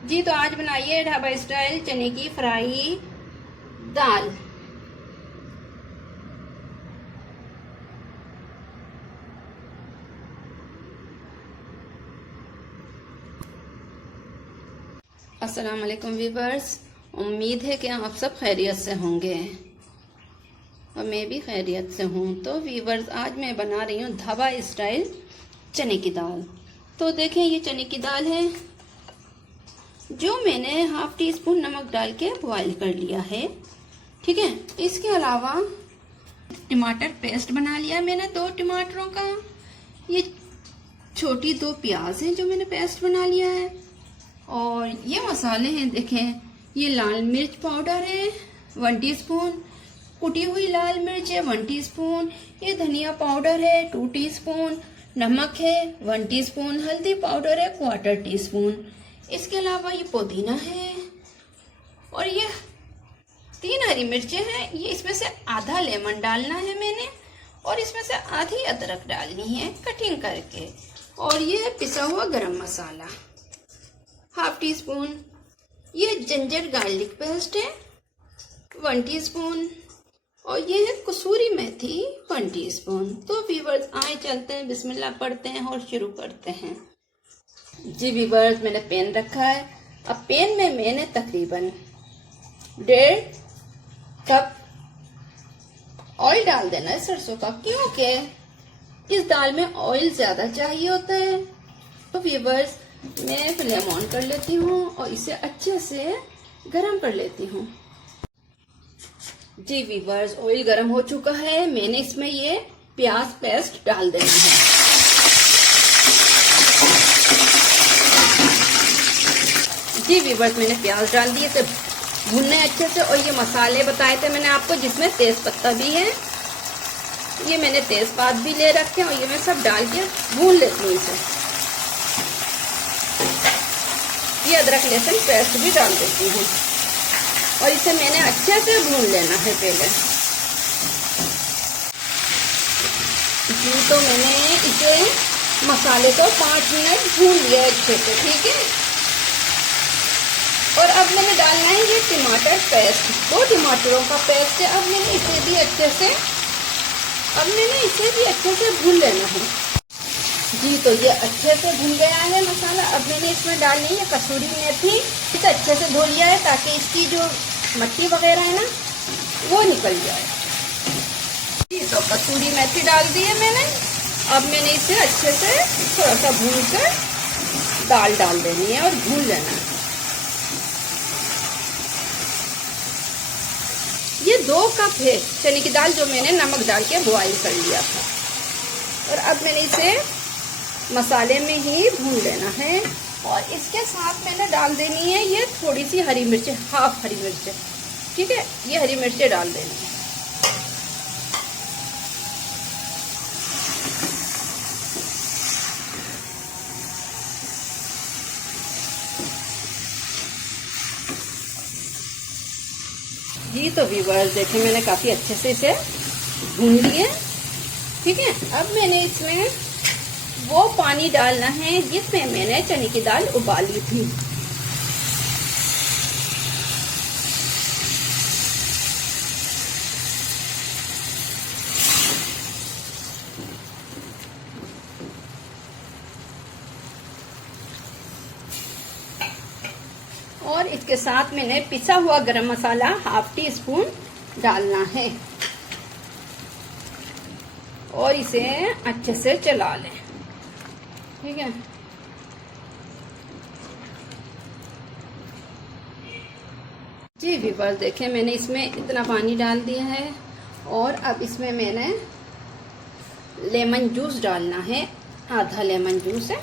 जी तो आज बनाइए ढाबा स्टाइल चने की फ्राई दाल। अस्सलाम वालेकुम व्यूअर्स, उम्मीद है कि आप सब खैरियत से होंगे और मैं भी खैरियत से हूँ। तो व्यूअर्स, आज मैं बना रही हूँ ढाबा स्टाइल चने की दाल। तो देखें, ये चने की दाल है जो मैंने हाफ टी स्पून नमक डाल के बॉईल कर लिया है। ठीक है, इसके अलावा टमाटर पेस्ट बना लिया मैंने 2 टमाटरों का। ये छोटी 2 प्याज हैं जो मैंने पेस्ट बना लिया है। और ये मसाले हैं, देखें, ये लाल मिर्च पाउडर है 1 टीस्पून, कुटी हुई लाल मिर्च है 1 टीस्पून, ये धनिया पाउडर है 2 टीस्पून, नमक है 1 टीस्पून, हल्दी पाउडर है 1/4 टीस्पून। इसके अलावा ये पुदीना है और ये 3 हरी मिर्चें हैं। ये इसमें से आधा लेमन डालना है मैंने और इसमें से आधी अदरक डालनी है कटिंग करके। और ये पिसा हुआ गरम मसाला हाफ टी स्पून। ये जिंजर गार्लिक पेस्ट है 1 टीस्पून और ये है कसूरी मेथी 1 टीस्पून। तो व्यूअर्स, आए चलते हैं, बिस्मिल्लाह पढ़ते हैं और शुरू करते हैं। जी व्यूअर्स, मैंने पैन रखा है। अब पैन में मैंने तकरीबन 1.5 कप ऑयल डाल देना है सरसों का, क्योंकि इस दाल में ऑयल ज्यादा चाहिए होता है। तो व्यूअर्स, मैं फ्लेम ऑन कर लेती हूँ और इसे अच्छे से गरम कर लेती हूँ। जी व्यूअर्स, ऑयल गरम हो चुका है। मैंने इसमें ये प्याज पेस्ट डाल देना है। जी व्यूअर्स, मैंने प्याज डाल दिए थे, भूनने अच्छे से। और ये मसाले बताए थे मैंने आपको, जिसमें तेज पत्ता भी है, ये मैंने तेजपात भी ले रखे हैं और ये मैं सब डाल के भून लेती हूँ इसे। ये अदरक लहसुन पेस्ट भी डाल देती हूँ और इसे मैंने अच्छे से भून लेना है पहले। जी तो मैंने इसे मसाले को 5 मिनट भून लिया अच्छे से। ठीक है, और अब मैंने डालना है ये टमाटर पेस्ट, 2 टमाटरों का पेस्ट है। अब मैंने इसे भी अच्छे से भून लेना है। जी तो ये अच्छे से भून गया है मसाला। अब मैंने इसमें डालनी है कसूरी मेथी। इसे अच्छे से धो लिया है ताकि इसकी जो मट्टी वगैरह है ना, वो निकल जाए। जी तो कसूरी मेथी डाल दी है मैंने। अब मैंने इसे अच्छे से थोड़ा सा भून कर दाल डाल देनी है और भून लेना है। ये 2 कप है चने की दाल जो मैंने नमक डाल के बॉईल कर लिया था। और अब मैंने इसे मसाले में ही भून लेना है। और इसके साथ मैंने डाल देनी है ये थोड़ी सी हरी मिर्चें, हाफ हरी मिर्चें। ठीक है, ये हरी मिर्चें डाल देनी है। जी तो व्यूअर्स, देखिए, मैंने काफी अच्छे से इसे भून लिए। ठीक है, अब मैंने इसमें वो पानी डालना है जिसमें मैंने चने की दाल उबाली थी। और इसके साथ मैंने पिसा हुआ गरम मसाला हाफ टी स्पून डालना है और इसे अच्छे से चला लें। ठीक है, जी व्यूअर्स, देखें, मैंने इसमें इतना पानी डाल दिया है। और अब इसमें मैंने लेमन जूस डालना है, आधा लेमन जूस है।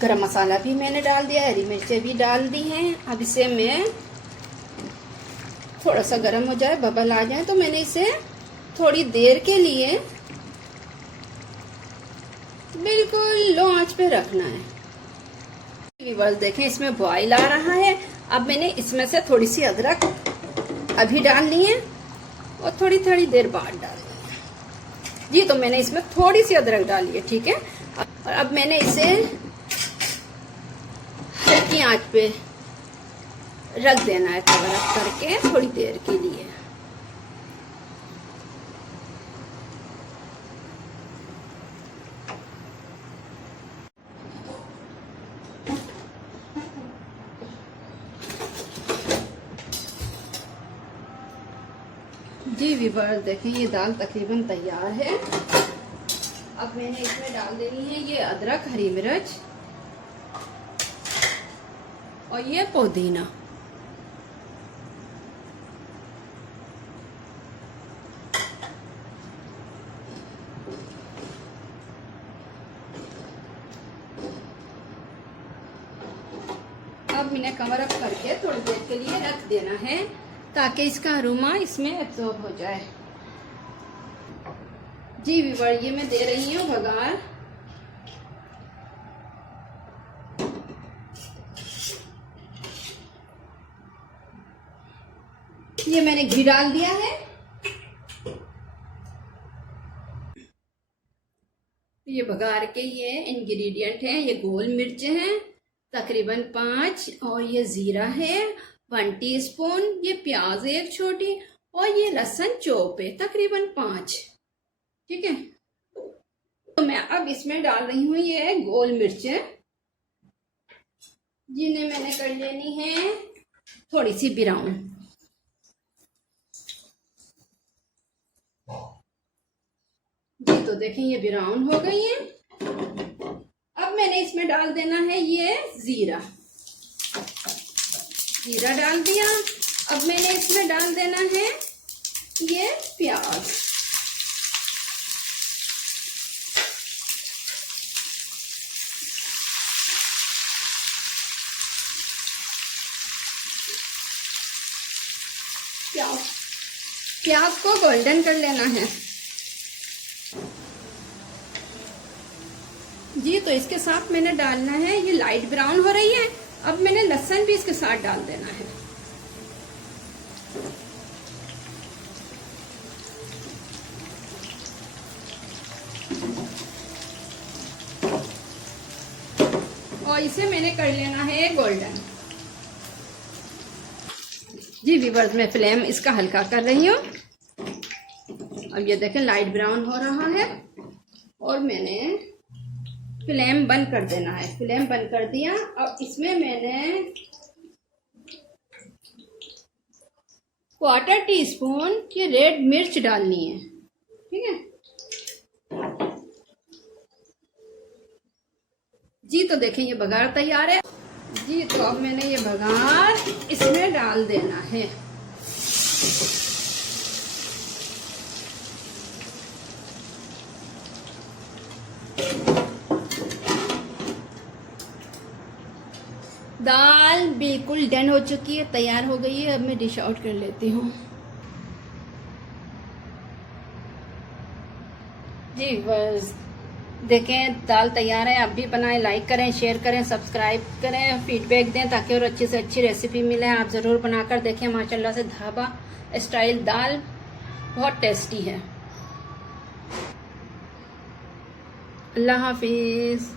गरम मसाला भी मैंने डाल दिया, हरी मिर्चें भी डाल दी हैं। अब इसे मैं थोड़ा सा गर्म हो जाए, बबल आ जाए, तो मैंने इसे थोड़ी देर के लिए बिल्कुल लो आंच पे रखना है। व्यूअर्स, देखें, इसमें बॉईल आ रहा है। अब मैंने इसमें से थोड़ी सी अदरक अभी डालनी है और थोड़ी थोड़ी देर बाद डालनी है। जी तो मैंने इसमें थोड़ी सी अदरक डाली है। ठीक है, और अब मैंने इसे की आंच पे रख देना है, कवर अप करके थोड़ी देर के लिए। जी व्यूअर्स, देखें ये दाल तकरीबन तैयार है। अब मैंने इसमें डाल देनी है ये अदरक, हरी मिर्च और ये पुदीना। अब मैंने कवर अप करके थोड़ी देर के लिए रख देना है ताकि इसका अरोमा इसमें एब्जॉर्ब हो जाए। जी व्यूअर, ये मैं दे रही हूँ बघार। ये मैंने घी डाल दिया है। ये बघार के ये इंग्रेडिएंट हैं। ये गोल मिर्च हैं तकरीबन 5 और ये जीरा है 1 टीस्पून। ये प्याज है 1 छोटी और ये लहसुन चॉप है तकरीबन 5। ठीक है, तो मैं अब इसमें डाल रही हूँ ये गोल मिर्चें, जिन्हें मैंने कर लेनी है थोड़ी सी ब्राउन। जी तो देखें ये ब्राउन हो गई है। अब मैंने इसमें डाल देना है ये जीरा। जीरा डाल दिया। अब मैंने इसमें डाल देना है ये प्याज। प्याज को गोल्डन कर लेना है। जी तो इसके साथ मैंने डालना है, ये लाइट ब्राउन हो रही है। अब मैंने लहसुन भी इसके साथ डाल देना है। और इसे मैंने कर लेना है गोल्डन। जी व्यूअर्स, मैं फ्लेम इसका हल्का कर रही हूँ। अब ये देखें लाइट ब्राउन हो रहा है और मैंने फ्लेम बंद कर देना है। फ्लेम बंद कर दिया। अब इसमें मैंने 1/4 टीस्पून की रेड मिर्च डालनी है। ठीक है जी, तो देखें ये बघार तैयार है। जी तो अब मैंने ये बघार इसमें डाल देना है। दाल बिल्कुल डन हो चुकी है, तैयार हो गई है। अब मैं डिश आउट कर लेती हूँ। जी बस देखें दाल तैयार है। आप भी बनाएं, लाइक करें, शेयर करें, सब्सक्राइब करें, फीडबैक दें ताकि और अच्छी से अच्छी रेसिपी मिले। आप ज़रूर बनाकर देखें। माशाल्लाह से ढाबा स्टाइल दाल बहुत टेस्टी है। अल्लाह हाफिज़।